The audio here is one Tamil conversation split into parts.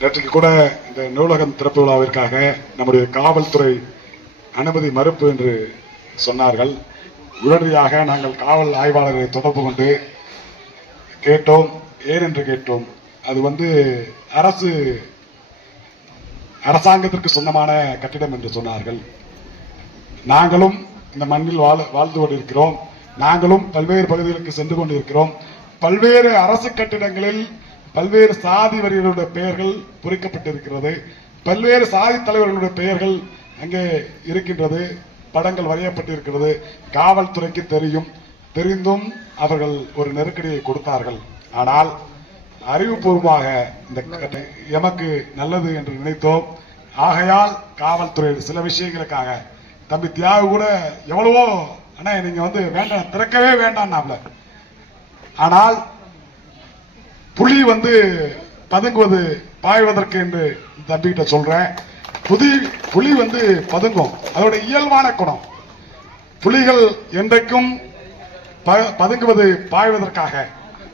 நேற்றைக்கு கூட இந்த நூலகம் திறப்பு விழாவிற்காக நம்முடைய காவல்துறை அனுமதி மறுப்பு என்று சொன்னார்கள். உடனடியாக நாங்கள் காவல் ஆய்வாளர்களை தொடர்பு கொண்டு கேட்டோம். ஏன் என்று கேட்டோம். அது வந்து அரசு அரசாங்கத்திற்கு சொந்தமான கட்டிடம் என்று சொன்னார்கள். நாங்களும் இந்த மண்ணில் வாழ வாழ்ந்து கொண்டிருக்கிறோம். நாங்களும் பல்வேறு பகுதிகளுக்கு சென்று கொண்டிருக்கிறோம். பல்வேறு அரசு கட்டிடங்களில் பல்வேறு சாதி வரிகளுடைய பெயர்கள் பொறிக்கப்பட்டிருக்கிறது. பல்வேறு சாதி தலைவர்களுடைய பெயர்கள் அங்கே இருக்கின்றது. படங்கள் வரையப்பட்டிருக்கிறது. காவல்துறைக்கு தெரியும். தெரிந்தும் அவர்கள் ஒரு நெருக்கடியை கொடுத்தார்கள். ஆனால் அறிவுபூர்வமாக இந்த எமக்கு நல்லது என்று நினைத்தோம். ஆகையால் காவல்துறை சில விஷயங்களுக்காக தம்பி தியாகு கூட எவ்வளவோ அண்ணா நீங்க வந்து வேண்டாம் திறக்கவே வேண்டாம்னாப்ல. ஆனால் புலி வந்து பதுங்குவது பாய்வதற்கு என்று தம்பிகிட்ட சொல்றேன். புதி புலி வந்து பதுங்கும். அதோட இயல்பான குணம். புலிகள் என்றைக்கும் ப- பதுங்குவது பாய்வதற்காக.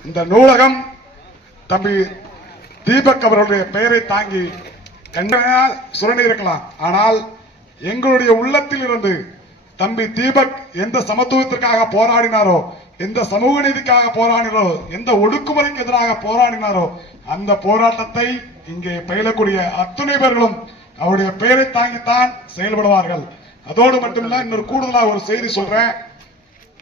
இந்த நூலகம் தம்பி தீபக் அவர்களுடைய பெயரை தாங்கி கண்டனால் சுரணி இருக்கலாம் ஆனால் எங்களுடைய உள்ளத்தில் இருந்து தம்பி தீபக் எந்த சமத்துவத்திற்காக போராடினாரோ எந்த சமூக நீதிக்காக போராடினாரோ எந்த ஒடுக்குமுறைக்கு எதிராக போராடினாரோ அந்த போராட்டத்தை இங்கே பயிலக்கூடிய அத்துணை பேர்களும் அவருடைய பெயரை தாங்கித்தான் செயல்படுவார்கள். அதோடு மட்டுமில்ல இன்னொரு கூடுதலா ஒரு செய்தி சொல்றேன்.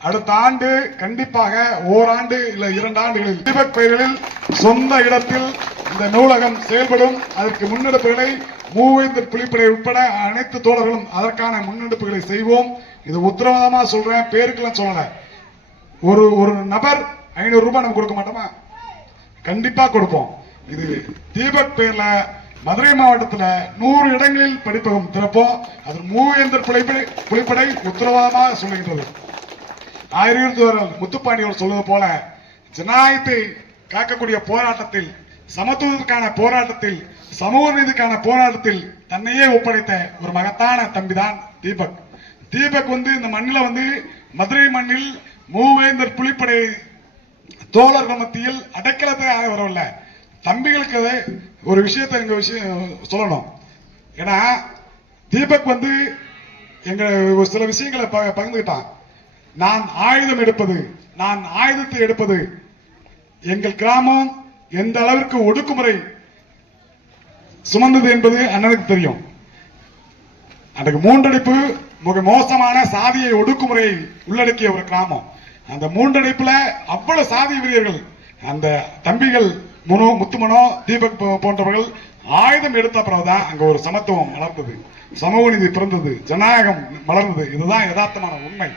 அடுத்த ஆண்டு கண்டிப்பாக ஓராண்டு இல்ல இரண்டு ஆண்டுகளில் தீபக் பயிர்களில் சொந்த இடத்தில் இந்த நூலகம் செயல்படும். அதற்கு முன்னெடுப்புகளை மூவேந்தர் புலிப்படை உட்பட அனைத்து தோழர்களும் அதற்கான முன்னெடுப்புகளை செய்வோம். இது உத்தரவாதமா சொல்றேன் பேருக்கெல்லாம் சொல்லல. ஒரு ஒரு நபர் ஐநூறு ரூபாய் நம்ம கொடுக்க மாட்டோமா? கண்டிப்பா கொடுப்போம். இது தீபக் பெயர்ல மதுரை மாவட்டத்தில் நூறு இடங்களில் படிப்பகம் திறப்போம். அது மூவேந்தர் புலிப்படை புலிப்படை உத்தரவாதமாக சொல்லுகின்றது. ஆயிரத்தி முத்துப்பாண்டி அவர் சொல்வது போல ஜனநாயகத்தை காக்கக்கூடிய போராட்டத்தில் சமத்துவத்திற்கான போராட்டத்தில் சமூக நீதிக்கான போராட்டத்தில் தன்னையே ஒப்படைத்த ஒரு மகத்தான தம்பிதான் தீபக். தீபக் வந்து இந்த மண்ணில் வந்து மதுரை மண்ணில் மூவேந்தர் புலிப்படை தோழர்கள் மத்தியில் அடைக்கலத்தை வரவில்லை. தம்பிகளுக்கு ஒரு விஷயத்தை எங்கள் விஷயம் சொல்லணும். ஏன்னா தீபக் வந்து எங்க ஒரு சில விஷயங்களை ப- பகிர்ந்துக்கிட்டான். நான் ஆயுதம் எடுப்பது நான் ஆயுதத்தை எடுப்பது எங்கள் கிராமம் எந்த அளவிற்கு ஒடுக்குமுறை சுமந்தது என்பது அண்ணனுக்கு தெரியும். அன்றைக்கு மூன்றடிப்பு மிக மோசமான சாதியை ஒடுக்குமுறையை உள்ளடக்கிய ஒரு கிராமம். அந்த மூன்றடிப்புல அவ்வளவு சாதி வீரர்கள் அந்த தம்பிகள் முனு முத்துமனோ தீபக் போ- போன்றவர்கள் ஆயுதம் எடுத்த பிறகுதான் அங்க ஒரு சமத்துவம் வளர்ந்தது. சமூக நீதி பிறந்தது. ஜனநாயகம் வளர்ந்தது. இதுதான் யதார்த்தமான உண்மை.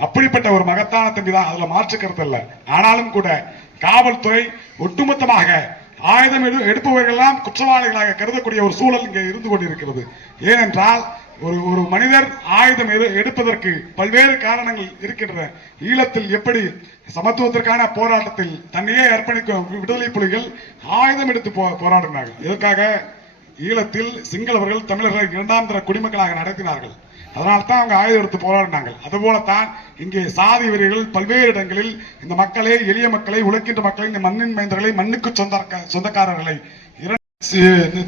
அப்படிப்பட்ட ஒரு மகத்தான தம்பி தான் அதுல மாற்று கருத்து ஆனாலும் கூட காவல்துறை ஒட்டுமொத்தமாக ஆயுதம் எடு எடுப்பவர்களெல்லாம் குற்றவாளிகளாக கருதக்கூடிய ஒரு சூழல் இங்கே இருந்து கொண்டிருக்கிறது. ஏனென்றால் ஒரு ஒரு மனிதர் ஆயுதம் எடுப்பதற்கு பல்வேறு காரணங்கள் இருக்கின்றன. ஈழத்தில் எப்படி சமத்துவத்திற்கான போராட்டத்தில் தன்னையே அர்ப்பணிக்கும் விடுதலை புலிகள் ஆயுதம் எடுத்து போ- போராடினார்கள். இதற்காக ஈழத்தில் சிங்களவர்கள் தமிழர்களை இரண்டாம் தர குடிமக்களாக நடத்தினார்கள். அதனால தான் அவங்க ஆயுதம் எடுத்து போராடினாங்க. அதுபோலத்தான் இங்கே சாதி வீரர்கள் பல்வேறு இடங்களில் இந்த மக்களை எளிய மக்களை உழைக்கின்ற மக்களை இந்த மண்ணின் மைந்தர்களை மண்ணுக்கு சொந்த சொந்தக்காரர்களை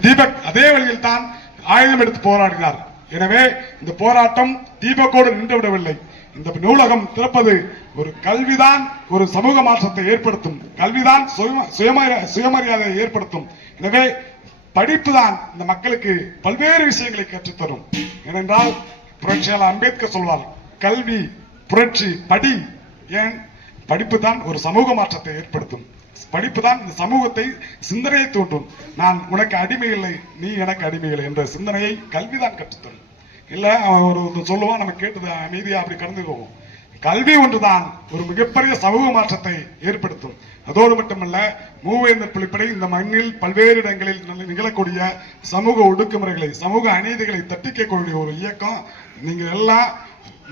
தீபக் அதே வழியில் தான் ஆயுதம் எடுத்து போராடினார். எனவே இந்த போராட்டம் தீபக்கோடு நின்று விடவில்லை. இந்த நூலகம் திறப்பது ஒரு கல்விதான் ஒரு சமூக மாற்றத்தை ஏற்படுத்தும். கல்விதான் சுயம- சுயமரியாதையை ஏற்படுத்தும். எனவே படிப்பு தான் இந்த மக்களுக்கு பல்வேறு விஷயங்களை கற்றுத்தரும். ஏனென்றால் புரட்சியாளர் அம்பேத்கர் சொல்வார் கல்வி புரட்சி படி ஏன்? படிப்பு தான் ஒரு சமூக மாற்றத்தை ஏற்படுத்தும். படிப்பு தான் இந்த சமூகத்தை சிந்தனையை தூண்டும். நான் உனக்கு அடிமை இல்லை நீ எனக்கு அடிமை இல்லை என்ற சிந்தனையை கல்விதான் கற்றுத்தரும். இல்ல அவன் ஒரு சொல்லுவான் நம்ம கேட்டது அமைதியா அப்படி கடந்து போவோம். கல்வி ஒன்றுதான் ஒரு மிகப்பெரிய சமூக மாற்றத்தை ஏற்படுத்தும். அதோடு மட்டுமல்ல மூவேந்தர் பிள்ளைப்படை இந்த மண்ணில் பல்வேறு இடங்களில் நிகழக்கூடிய சமூக ஒடுக்குமுறைகளை சமூக அநீதிகளை தட்டிக்கக்கூடிய ஒரு இயக்கம். நீங்கள் எல்லாம்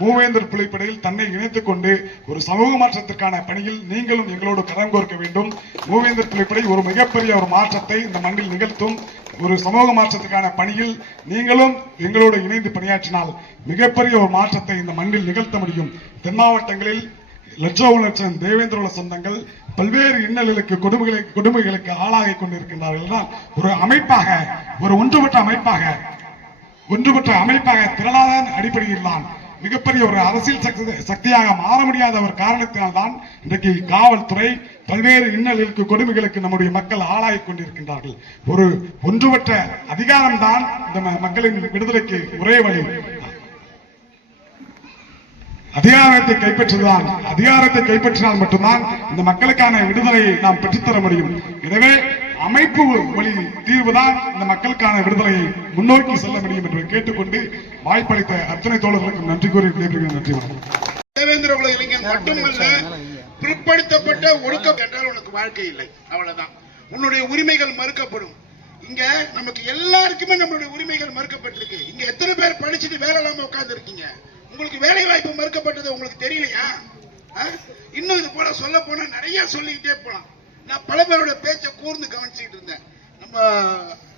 மூவேந்தர் பிள்ளைப்படையில் தன்னை இணைத்துக் கொண்டு ஒரு சமூக மாற்றத்திற்கான பணியில் நீங்களும் எங்களோடு கரம் கோர்க்க வேண்டும். மூவேந்தர் பிள்ளைப்படை ஒரு மிகப்பெரிய ஒரு மாற்றத்தை இந்த மண்ணில் நிகழ்த்தும். ஒரு சமூக மாற்றத்துக்கான பணியில் நீங்களும் எங்களோடு இணைந்து பணியாற்றினால் மிகப்பெரிய ஒரு மாற்றத்தை இந்த மண்ணில் நிகழ்த்த முடியும். தென் மாவட்டங்களில் லட்சோ லட்சம் தேவேந்திர சொந்தங்கள் பல்வேறு இன்னல்களுக்கு கொடுமைகளை கொடுமைகளுக்கு ஆளாகி கொண்டிருக்கின்றார்கள் ஒரு அமைப்பாக ஒரு ஒன்றுபட்ட அமைப்பாக ஒன்றுபட்ட அமைப்பாக திரளாதன் அடிப்படையில் தான் மிகப்பெரிய ஒரு அரசியல் சக்தி சக்தியாக மாற முடியாத ஒரு காரணத்தினால்தான் இன்றைக்கு காவல்துறை பல்வேறு இன்னல்களுக்கு கொடுமைகளுக்கு நம்முடைய மக்கள் ஆளாகிக் கொண்டிருக்கின்றார்கள். ஒரு ஒன்றுபட்ட அதிகாரம்தான் இந்த மக்களின் விடுதலைக்கு ஒரே வழி. அதிகாரத்தை கைப்பற்றுதான் அதிகாரத்தை கைப்பற்றினால் மட்டும்தான் இந்த மக்களுக்கான விடுதலையை நாம் பெற்றுத்தர முடியும். எனவே அமைப்பு வழி தீர்வுதான் இந்த மக்களுக்கான விடுதலையை முன்னோக்கி செல்ல முடியும் என்று கேட்டுக்கொண்டு வாய்ப்பளித்த அத்தனை தோழர்களுக்கும் நன்றி கூறி விடைபெறுகிறேன். நன்றி வணக்கம். தேவேந்திர குல இளைஞன் மட்டுமல்ல பிற்படுத்தப்பட்ட ஒடுக்கம் என்றால் உனக்கு வாழ்க்கை இல்லை. அவ்வளவுதான். உன்னுடைய உரிமைகள் மறுக்கப்படும். இங்க நமக்கு எல்லாருக்குமே நம்மளுடைய உரிமைகள் மறுக்கப்பட்டிருக்கு. இங்க எத்தனை பேர் படிச்சுட்டு வேலை இல்லாம உட்கார்ந்து இருக்கீங்க உங்களுக்கு வேலை வாய்ப்பு மறுக்கப்பட்டது உங்களுக்கு தெரியலையா? இன்னும் இது போல சொல்ல போனா நிறைய சொல்லிக்கிட்டே போலாம். நான் பல பேரோட பேச்சை கூர்ந்து கவனிச்சுட்டு இருந்தேன். நம்ம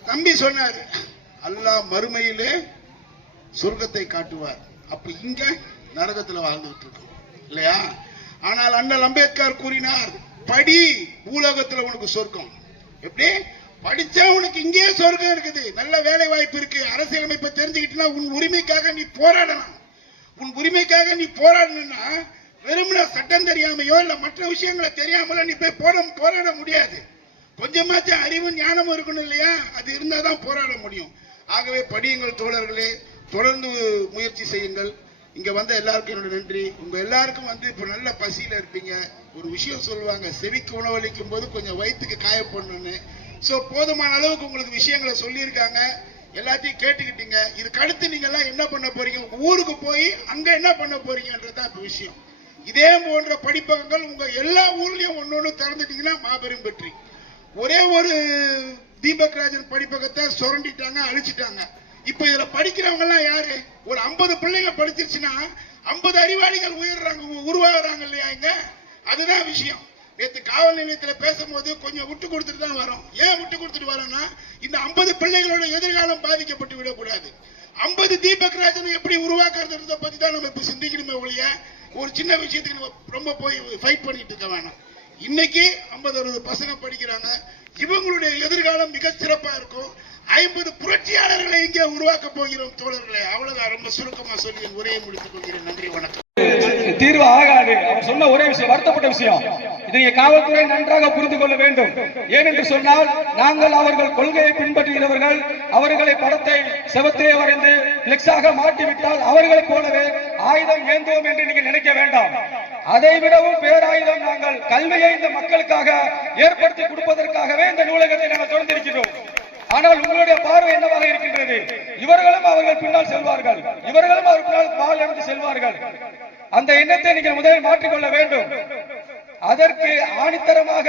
தம்பி சொன்னாரு அல்லா மறுமையிலே சொர்க்கத்தை காட்டுவார். அப்ப இங்க நரகத்துல வாழ்ந்துட்டு இருக்கோம். இல்லையா? ஆனால் அண்ணல் அம்பேத்கர் கூறினார் படி பூலோகத்துல உனக்கு சொர்க்கம். எப்படி? படிச்சா உனக்கு இங்கேயே சொர்க்கம் இருக்குது. நல்ல வேலை வாய்ப்பு இருக்கு. அரசியலமைப்பை தெரிஞ்சுக்கிட்டுனா உன் உரிமைக்காக நீ போராடணும் உன் உரிமைக்காக நீ போராடணும்னா வெறுமன சட்டம் தெரியாமையோ இல்ல மற்ற விஷயங்களை தெரியாமல நீ போய் போட போராட முடியாது. கொஞ்சமாச்சும் அறிவும் ஞானமும் இருக்கணும் இல்லையா? அது இருந்தாதான் போராட முடியும். ஆகவே படியுங்கள் தோழர்களே தொடர்ந்து முயற்சி செய்யுங்கள். இங்க வந்த எல்லாருக்கும் என்னோட நன்றி. உங்க எல்லாருக்கும் வந்து இப்ப நல்ல பசியில இருப்பீங்க. ஒரு விஷயம் சொல்லுவாங்க செவிக்கு உணவளிக்கும் போது கொஞ்சம் வயிற்றுக்கு காயப்படணும்னு ஸோ போதுமான அளவுக்கு உங்களுக்கு விஷயங்களை சொல்லியிருக்காங்க. எல்லாத்தையும் கேட்டுக்கிட்டீங்க. இதுக்கு அடுத்து நீங்க எல்லாம் என்ன பண்ண போறீங்க? ஊருக்கு போய் அங்க என்ன பண்ண போறீங்கன்றதுதான் தான் விஷயம். இதே போன்ற படிப்பகங்கள் உங்க எல்லா ஊர்லயும் ஒன்னொன்னு திறந்துட்டீங்கன்னா மாபெரும் வெற்றி. ஒரே ஒரு தீபக் ராஜன் படிப்பகத்தை சுரண்டிட்டாங்க அழிச்சிட்டாங்க. இப்ப இதுல படிக்கிறவங்க எல்லாம் யாரு? ஒரு 50 பிள்ளைங்க படிச்சிருச்சுன்னா 50 அறிவாளிகள் உயர்றாங்க உருவாகிறாங்க உருவாகுறாங்க இல்லையா இங்க? அதுதான் விஷயம். நேற்று காவல் நிலையத்துல பேசும்போது கொஞ்சம் விட்டு கொடுத்துட்டு தான் வரோம். ஏன் விட்டு கொடுத்துட்டு வரோம்னா இந்த 50 பிள்ளைகளோட எதிர்காலம் பாதிக்கப்பட்டு விடக்கூடாது. 50 தீபக் ராஜனை எப்படி உருவாக்குறதுன்றத பத்தி தான் நம்ம இப்போ சிந்திக்கணுமே ஒழிய ஒரு சின்ன விஷயத்துக்கு நம்ம ரொம்ப போய் ஃபைட் பண்ணிட்டு இருக்க வேணாம். இன்னைக்கு 50 அறுபது பசங்க படிக்கிறாங்க. இவங்களுடைய எதிர்காலம் மிக சிறப்பா இருக்கும். ஐம்பது புரட்சியாளர்களை இங்கே உருவாக்க போகிறோம் தோழர்களை. அவ்வளவுதான். ரொம்ப சுருக்கமா சொல்லி உரையை முடித்துக் கொள்கிறேன். நன்றி வணக்கம். தீர்வு ஆகாது. அவர் சொன்ன ஒரே விஷயம் வருத்தப்பட்ட விஷயம். இதை காவல்துறை நன்றாக புரிந்து கொள்ள வேண்டும். ஏனென்று சொன்னால் நாங்கள் அவர்கள் கொள்கையை பின்பற்றுகிறவர்கள் அவர்களை படத்தை செவத்தே வரைந்து பிளெக்ஸாக மாட்டிவிட்டால் அவர்களைப் போலவே ஆயுதம் ஏந்துவோம் என்று நீங்கள் நினைக்க வேண்டாம். அதை விடவும் பேராயுதம் நாங்கள் கல்வியை இந்த மக்களுக்காக ஏற்படுத்தி கொடுப்பதற்காகவே இந்த நூலகத்தை நாங்கள் தொடர்ந்திருக்கிறோம். ஆனால் உங்களுடைய பார்வை என்னவாக இருக்கின்றது? இவர்களும் அவர்கள் பின்னால் செல்வார்கள். இவர்களும் அவர் பின்னால் பால் எடுத்து செல்வார்கள். அந்த எண்ணத்தை நீங்கள் முதலில் மாற்றிக்கொள்ள வேண்டும். அதற்கு ஆணித்தரமாக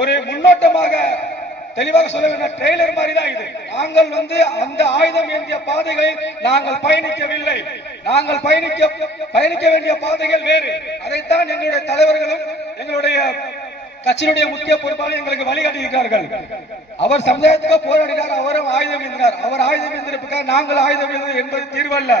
ஒரு முன்னோட்டமாக தெளிவாக சொல்ல வேண்டும் ட்ரெய்லர் மாதிரி தான் இது. நாங்கள் வந்து அந்த ஆயுதம் ஏந்திய பாதைகளில் நாங்கள் பயணிக்கவில்லை. நாங்கள் பயணிக்க பயணிக்க வேண்டிய பாதைகள் வேறு. அதைத்தான் எங்களுடைய தலைவர்களும் எங்களுடைய கட்சியினுடைய முக்கிய பொறுப்பாளர் எங்களுக்கு வழிகாட்டியிருக்கிறார்கள் அவர் சமுதாயத்துக்கு போராடினார் அவரும் ஆயுதம் ஏந்தினார். அவர் ஆயுதம் ஏந்திருப்பதற்காக நாங்கள் ஆயுதம் ஏந்துவது என்பது தீர்வல்ல.